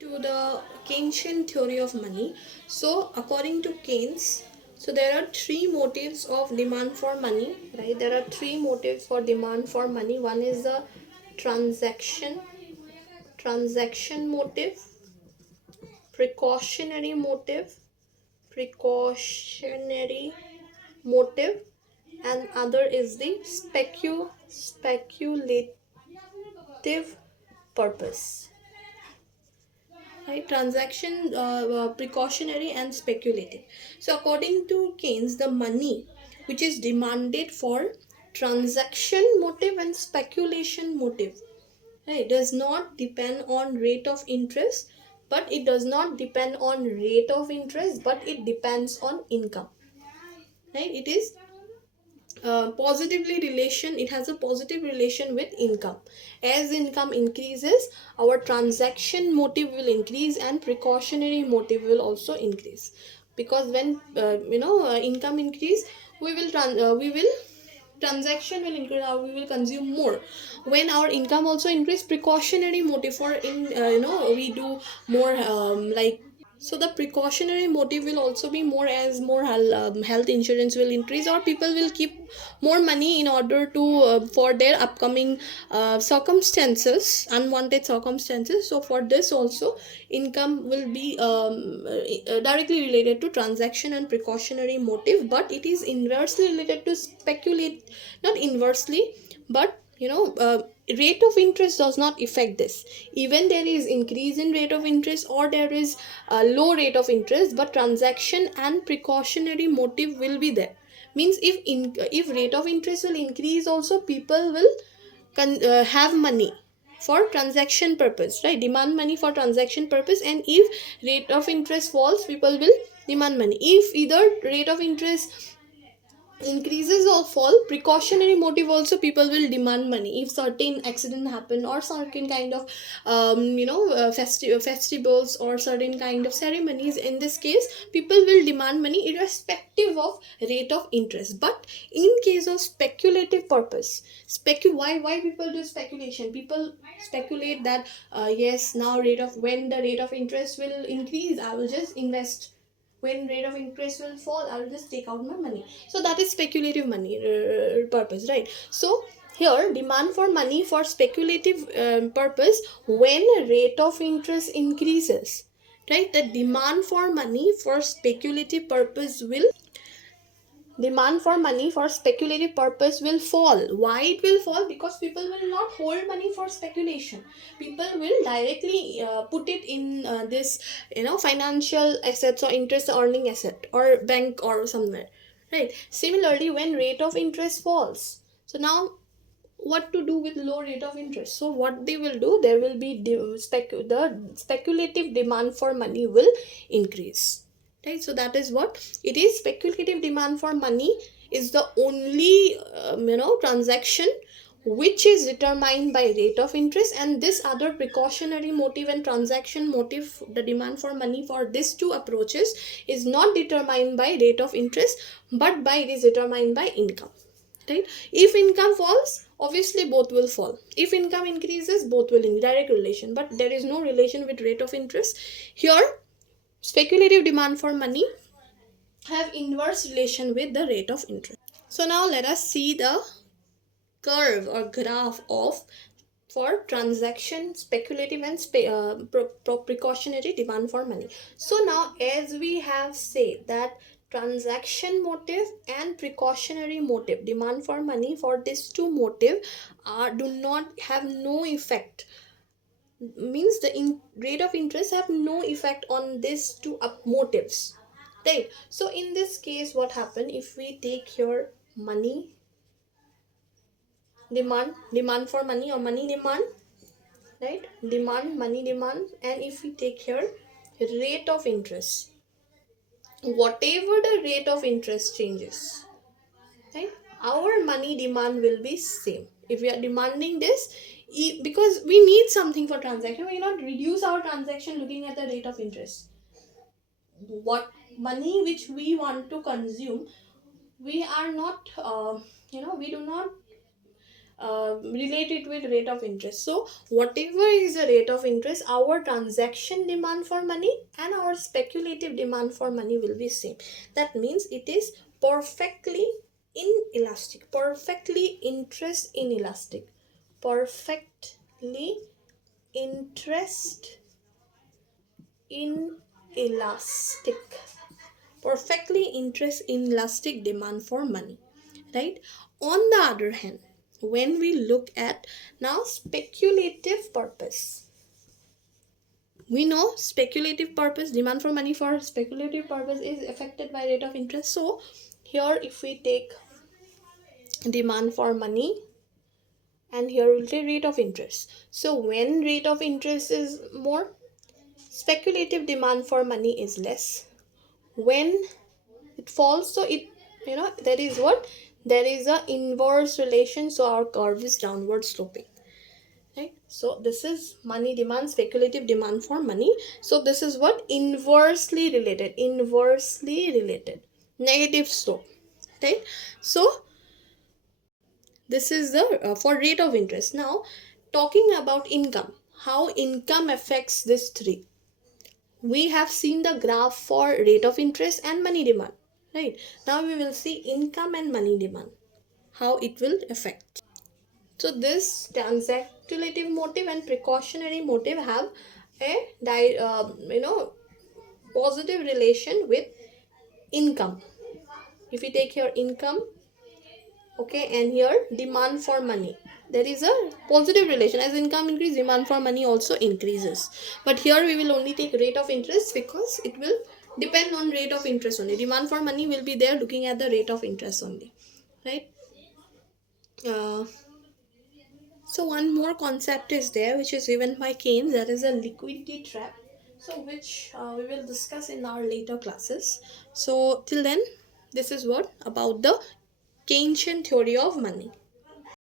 To the Keynesian theory of money. So, according to Keynes, so there are three motives of demand for money, right? There are three motives for demand for money. One is the transaction, transaction motive, precautionary motive, precautionary motive, and other is the speculative purpose. Right, transaction, precautionary and speculative. So according to Keynes, the money which is demanded for transaction motive and speculation motive, right, does not depend on rate of interest, but it does not depend on rate of interest, but it depends on income, right? It is positively relation, it has a positive relation with income. As income increases, our transaction motive will increase and precautionary motive will also increase, because when income increase, we will transaction will increase, we will consume more. When our income also increase, precautionary motive for in we do more, so the precautionary motive will also be more, as more health insurance will increase, or people will keep more money in order to for their upcoming circumstances, unwanted circumstances. So for this also, income will be directly related to transaction and precautionary motive, but it is inversely related to speculate, not inversely, but rate of interest does not affect this. Even there is increase in rate of interest, or there is a low rate of interest, but transaction and precautionary motive will be there. Means if rate of interest will increase also, people will have money for transaction purpose, right? Demand money for transaction purpose. And if rate of interest falls, people will demand money. If either rate of interest increases or fall, precautionary motive also, people will demand money. If certain accident happen, or certain kind of festivals, or certain kind of ceremonies, in this case people will demand money irrespective of rate of interest. But in case of speculative purpose, why people do speculation? People speculate that yes, now rate of, when the rate of interest will increase, I will just invest. When rate of interest will fall, I'll just take out my money. So that is speculative money purpose, right? So here, demand for money for speculative purpose, when rate of interest increases, right, the demand for money for speculative purpose will, demand for money for speculative purpose will fall. Why it will fall? Because people will not hold money for speculation. People will directly put it in this financial assets or interest earning asset or bank or somewhere, right? Similarly, when rate of interest falls, so now what to do with low rate of interest? So what they will do, there will be the speculative demand for money will increase, right? So that is what it is. Speculative demand for money is the only transaction which is determined by rate of interest, and this other precautionary motive and transaction motive, the demand for money for these two approaches, is not determined by rate of interest, but by, it is determined by income, right? If income falls, obviously both will fall. If income increases, both will in direct relation, but there is no relation with rate of interest. Here, speculative demand for money have inverse relation with the rate of interest. So now let us see the curve or graph of, for transaction, speculative and precautionary demand for money. So now, as we have said that transaction motive and precautionary motive, demand for money for these two motive are, do not have no effect, means the rate of interest have no effect on these two motives, right? So in this case, what happen, if we take your money demand for money, or money demand, right? Demand, money demand, and if we take here rate of interest, whatever the rate of interest changes, right, our money demand will be same. If we are demanding this, because we need something for transaction, we cannot reduce our transaction looking at the rate of interest. What money which we want to consume, we are not we do not relate it with rate of interest. So whatever is the rate of interest, our transaction demand for money and our speculative demand for money will be same. That means it is perfectly inelastic, perfectly interest inelastic, perfectly interest inelastic, perfectly interest inelastic demand for money, right? On the other hand, when we look at now speculative purpose, we know speculative purpose, demand for money for speculative purpose is affected by rate of interest. So here if we take demand for money, and here will be rate of interest. So when rate of interest is more, speculative demand for money is less. When it falls, so it, there is what, there is a inverse relation, so our curve is downward sloping, right? So this is money demand, speculative demand for money. So this is what, inversely related, inversely related, negative slope, right? So this is the for rate of interest. Now talking about income, how income affects this three, we have seen the graph for rate of interest and money demand, right? Now we will see income and money demand, how it will affect. So this transactulative motive and precautionary motive have a positive relation with income. If we take here income, okay, and here demand for money, there is a positive relation. As income increase, demand for money also increases. But here we will only take rate of interest because it will depend on rate of interest only. Demand for money will be there looking at the rate of interest only, right? uh, so one more concept is there which is given by Keynes, that is a liquidity trap, so which we will discuss in our later classes. So till then, this is what about the Keynesian theory of money.